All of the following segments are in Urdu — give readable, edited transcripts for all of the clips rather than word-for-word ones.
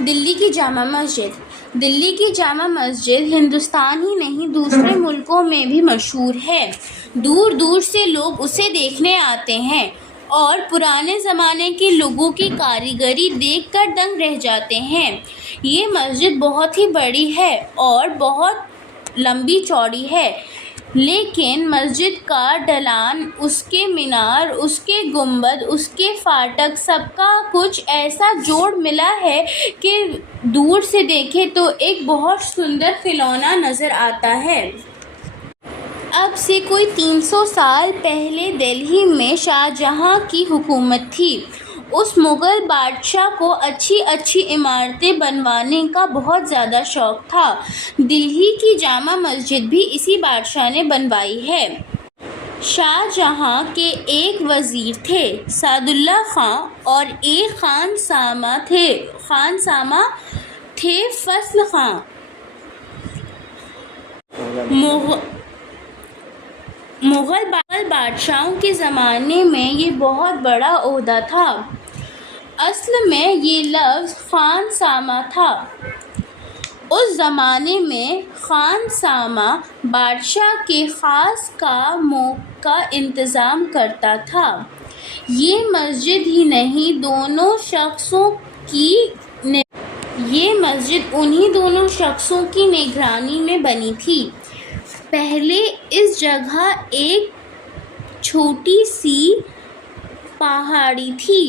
دلی کی جامع مسجد۔ دلی کی جامع مسجد ہندوستان ہی نہیں دوسرے ملکوں میں بھی مشہور ہے۔ دور دور سے لوگ اسے دیکھنے آتے ہیں اور پرانے زمانے کے لوگوں کی کاریگری دیکھ کر دنگ رہ جاتے ہیں۔ یہ مسجد بہت ہی بڑی ہے اور بہت لمبی چوڑی ہے، لیکن مسجد کا ڈھلان، اس کے مینار، اس کے گنبد، اس کے فاٹک، سب کا کچھ ایسا جوڑ ملا ہے کہ دور سے دیکھے تو ایک بہت سندر کھلونا نظر آتا ہے۔ اب سے کوئی 300 سال پہلے دہلی میں شاہجہاں کی حکومت تھی۔ اس مغل بادشاہ کو اچھی اچھی عمارتیں بنوانے کا بہت زیادہ شوق تھا۔ دلی کی جامع مسجد بھی اسی بادشاہ نے بنوائی ہے۔ شاہجہاں کے ایک وزیر تھے سعداللہ خاں اور ایک خانسامہ تھے فضل خاں۔ مغل بادشاہوں کے زمانے میں یہ بہت بڑا عہدہ تھا۔ اصل میں یہ لفظ خانسامہ تھا۔ اس زمانے میں خانسامہ بادشاہ کے خاص کاموں کا انتظام کرتا تھا۔ یہ مسجد ہی نہیں یہ مسجد انہی دونوں شخصوں کی نگرانی میں بنی تھی۔ پہلے اس جگہ ایک چھوٹی سی پہاڑی تھی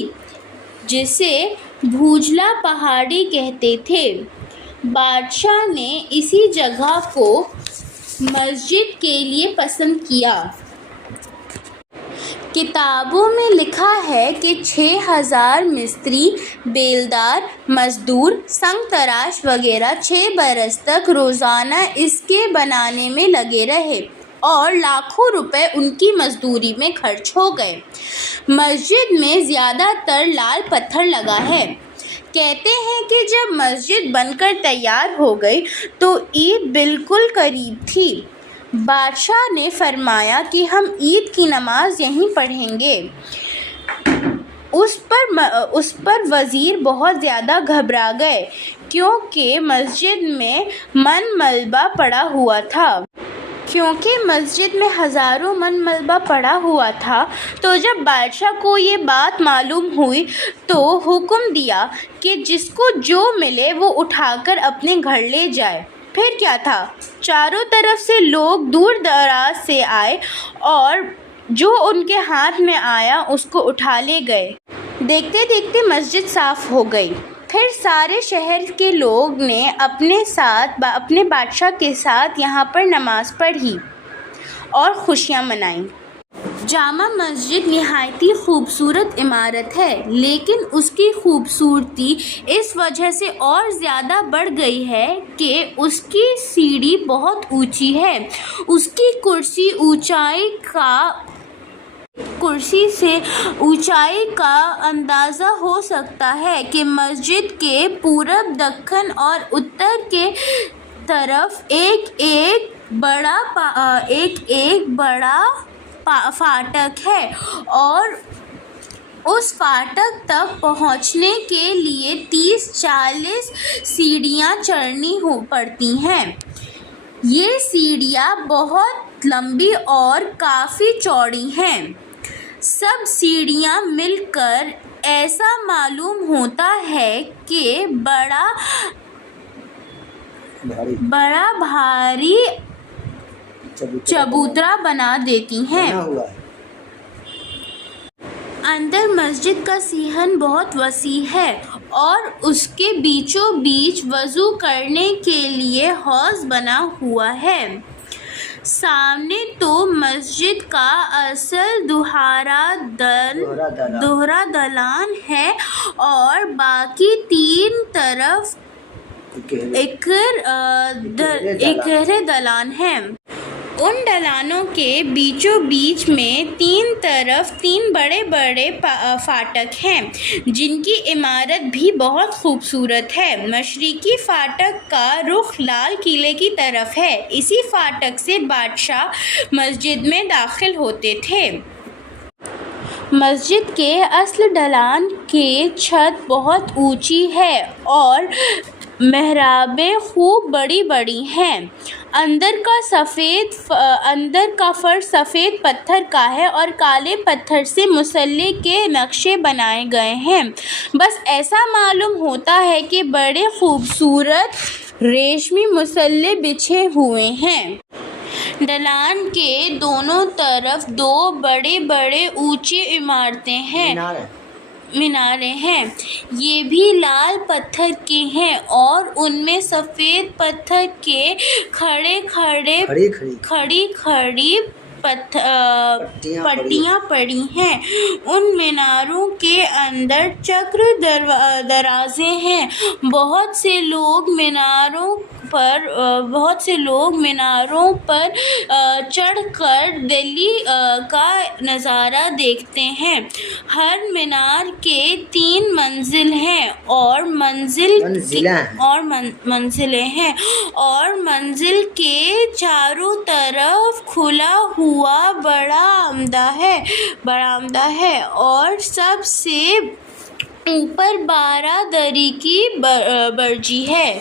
جسے بھوجلا پہاڑی کہتے تھے۔ بادشاہ نے اسی جگہ کو مسجد کے لیے پسند کیا۔ کتابوں میں لکھا ہے کہ 6000 مستری، بیلدار، مزدور، سنگ تراش وغیرہ 6 برس تک روزانہ اس کے بنانے میں لگے رہے اور لاکھوں روپے ان کی مزدوری میں خرچ ہو گئے۔ مسجد میں زیادہ تر لال پتھر لگا ہے۔ کہتے ہیں کہ جب مسجد بن کر تیار ہو گئی تو عید بالکل قریب تھی۔ بادشاہ نے فرمایا کہ ہم عید کی نماز یہیں پڑھیں گے۔ اس پر وزیر بہت زیادہ گھبرا گئے کیونکہ مسجد میں ملبہ پڑا ہوا تھا تو جب بادشاہ کو یہ بات معلوم ہوئی تو حکم دیا کہ جس کو جو ملے وہ اٹھا کر اپنے گھر لے جائے۔ پھر کیا تھا، چاروں طرف سے لوگ دور دراز سے آئے اور جو ان کے ہاتھ میں آیا اس کو اٹھا لے گئے۔ دیکھتے دیکھتے مسجد صاف ہو گئی۔ پھر سارے شہر کے لوگ نے اپنے بادشاہ کے ساتھ یہاں پر نماز پڑھی اور خوشیاں منائیں۔ جامع مسجد نہایت ہی خوبصورت عمارت ہے، لیکن اس کی خوبصورتی اس وجہ سے اور زیادہ بڑھ گئی ہے کہ اس کی سیڑھی بہت اونچی ہے۔ اس کی کرسی سے اونچائی کا اندازہ ہو سکتا ہے کہ مسجد کے پورب، دکن اور اتر کے طرف ایک بڑا فاٹک ہے اور اس فاٹک تک پہنچنے کے لیے 30-40 سیڑھیاں چڑھنی پڑتی ہیں۔ یہ سیڑھیاں بہت لمبی اور کافی چوڑی ہیں۔ سب سیڑھیاں مل کر ایسا معلوم ہوتا ہے کہ بڑا بھاری چبوترا بنا دیتی ہیں۔ اندر مسجد کا صحن بہت وسیع ہے اور اس کے بیچوں بیچ وضو کرنے کے لیے حوض بنا ہوا ہے۔ سامنے تو مسجد کا اصل دوہرا دلان ہے اور باقی 3 طرف اکہرے دلان ہیں۔ ان ڈلانوں کے بیچوں بیچ میں 3 طرف 3 بڑے بڑے فاٹک ہیں جن کی عمارت بھی بہت خوبصورت ہے۔ مشرقی فاٹک کا رخ لال قلعے کی طرف ہے۔ اسی فاٹک سے بادشاہ مسجد میں داخل ہوتے تھے۔ مسجد کے اصل ڈھلان کی چھت بہت اونچی ہے اور محرابیں خوب بڑی بڑی ہیں۔ اندر کا فرش سفید پتھر کا ہے اور کالے پتھر سے مصلی کے نقشے بنائے گئے ہیں۔ بس ایسا معلوم ہوتا ہے کہ بڑے خوبصورت ریشمی مصلی بچھے ہوئے ہیں۔ ڈھلان کے دونوں طرف دو بڑے بڑے اونچے میناریں ہیں، یہ بھی لال پتھر کے ہیں اور ان میں سفید پتھر کے کھڑی پٹیاں پڑی ہیں۔ ان میناروں کے اندر چکر دروازے ہیں۔ بہت سے لوگ میناروں پر چڑھ کر دلی کا نظارہ دیکھتے ہیں۔ ہر مینار کے 3 منزلیں ہیں اور منزل کے چاروں طرف کھلا ہوا برآمدہ ہے اور سب سے اوپر بارادری کی برجی ہے۔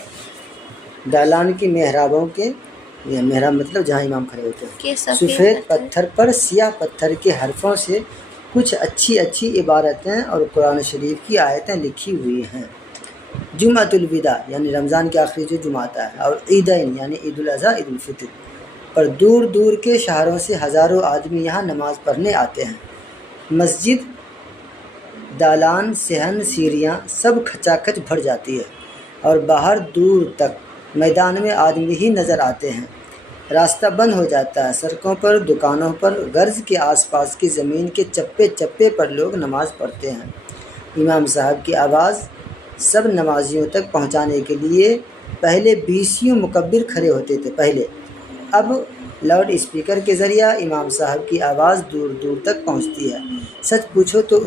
دالان کی محرابوں کے محراب مطلب جہاں امام کھڑے ہوتے ہیں، سفید پتھر پر سیاہ پتھر کے حرفوں سے کچھ اچھی عبارتیں اور قرآن شریف کی آیتیں لکھی ہوئی ہیں۔ جمعۃ الوداع یعنی رمضان کے آخری جو جمعہ آتا ہے، اور عیدین یعنی عید الاضحیٰ عید الفطر پر دور دور کے شہروں سے ہزاروں آدمی یہاں نماز پڑھنے آتے ہیں۔ مسجد، دالان، صحن، سیڑھیاں سب کھچا کھچ بھر جاتی ہے اور باہر دور تک میدان میں آدمی ہی نظر آتے ہیں۔ راستہ بند ہو جاتا ہے۔ سڑکوں پر، دکانوں پر، گرج کے آس پاس کی زمین کے چپے چپے پر لوگ نماز پڑھتے ہیں۔ امام صاحب کی آواز سب نمازیوں تک پہنچانے کے لیے پہلے 20 مکبر کھڑے ہوتے تھے۔ اب لاؤڈ اسپیکر کے ذریعہ امام صاحب کی آواز دور دور تک پہنچتی ہے۔ سچ پوچھو تو ان